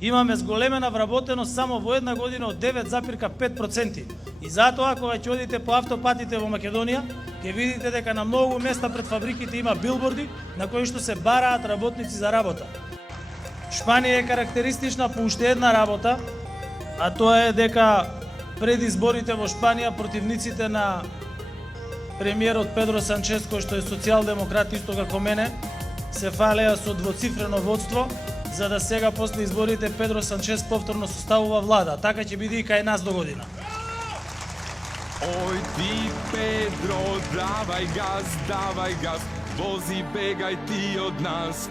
имаме зголемена вработеност само во една година од 9,5%. И затоа, кога ќе одите по автопатите во Македонија, ќе видите дека на многу места пред фабриките има билборди на кои што се бараат работници за работа. Шпанија е карактеристична по уште една работа, а тоа е дека пред изборите во Шпанија противниците на премиерот Педро Санчес, кој што е социјалдемократ исто како мене, се фалеа со двоцифрено водство, за да сега после изборите Педро Санчес повторно составува влада. Така ќе биде и кај нас до година. Ој ти Педро, давај газ, вози бегај ти од нас,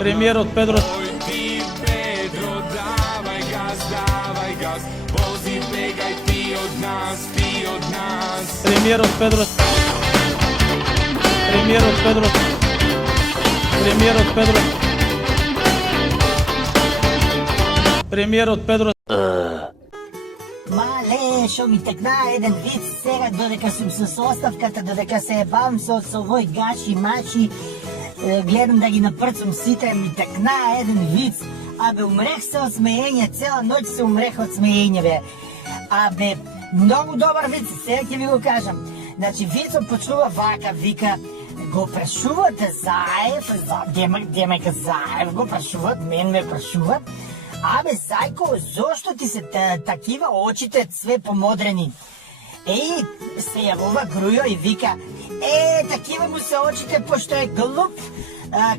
Премиерот Педро. Ој ти Педро, давај газ, вози бегај ти од нас, Премиерот Педро. Мале, шо ми текна еден виц сега, додека сум со составката, додека се ебавам со овој гаши, мачи, гледам да ги напрцам сите, ми текна еден виц. Абе, умрех се од смеење, цела ноќ се умрех од смеење, бе. Абе, многу добар виц, сега ќе ви го кажам. Значи, вицот почнува вака, вика, го прашувате Заев, демек Заев го прашуват, мен ме прашуват. Абе, Зајко, зошто ти се такива очите све помодрени? Еј, се јавува Грујо и вика, такива му се очите, пошто е глуп.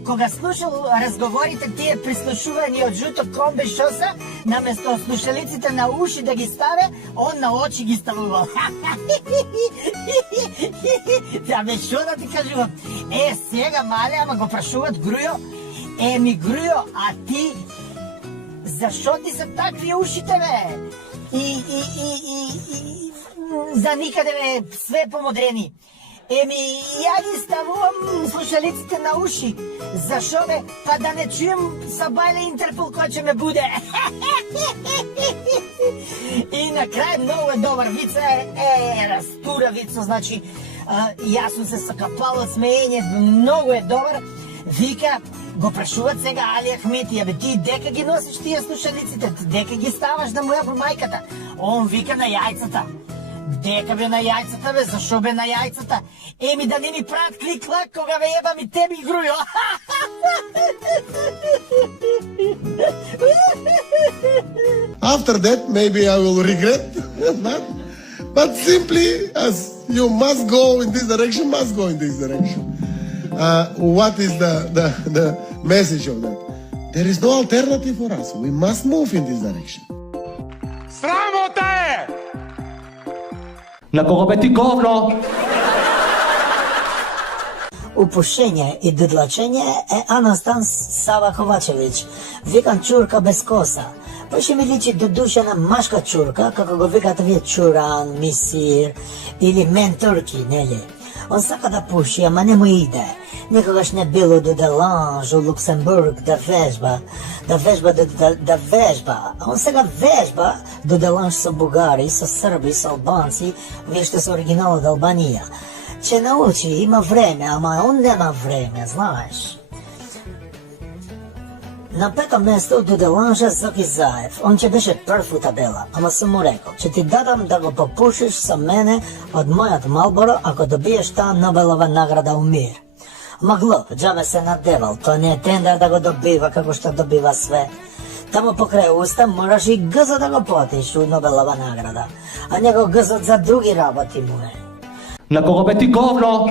Кога слушал разговорите тие прислушување од жуто комбе шоса, наместо слушалиците на уши да ги ставе, он на очи ги ставувал. Абе, шо да ти кажувам? Сега, мале, ама го прашуват Грујо. Ми Грујо, а ти зашо ти се такви ушите, бе? И за никаде, бе, све помодрени. Ја ги ставувам слушалиците на уши. Зашо, бе? Па да не чуjem са бајле Интерпол кој ќе ме буде. И на крај многу е добар вица, растура вица, значи, јас сум се сакапал од смеење, многу е добар. Вика, го прашуват сега Али Ахмети, абе ти дека ги носиш тие слушалиците, дека ги ставаш да му ја мајката? Он вика на јајцата. Дека бе на јајцата, бе, зашо бе на јајцата? Да не ми прават клик-клак кога бе ебам и тебе, Грујо. After that, maybe I will regret, but simply as you must go in this direction, must go in this direction. What is the message of that? There is no alternative for us. We must move in this direction. Срамота е! На кого бе ти говно? Упушење и дудлачење е Анастан Сава Ковачевиќ, викан чурка без коса. Поше ми личи до душа на машка чурка, како го викате вие чуран, мисир или ментурки, нели? Он сака да пуши, ама не му иде. Никогаш не било до Деланж, у Луксембург, да вежба. Он сега вежба до Деланж со бугари, со срби, со албанци, вие што со оригинал од Албанија. Че научи, има време, ама он нема време, знаеш. На пето место до Деланжа Зоки Заев. Он ќе беше прв у табела, ама сум му рекол, че ти дадам да го попушиш со мене од мојот Малборо ако добиеш таа Нобелова награда у мир. Ма глуп, џабе се надевал, тоа не е тендер да го добива како што добива све. Тамо покрај уста мораш и гзот да го платиш у Нобелова награда, а него гзот за други работи му е. На кого бе ти говно?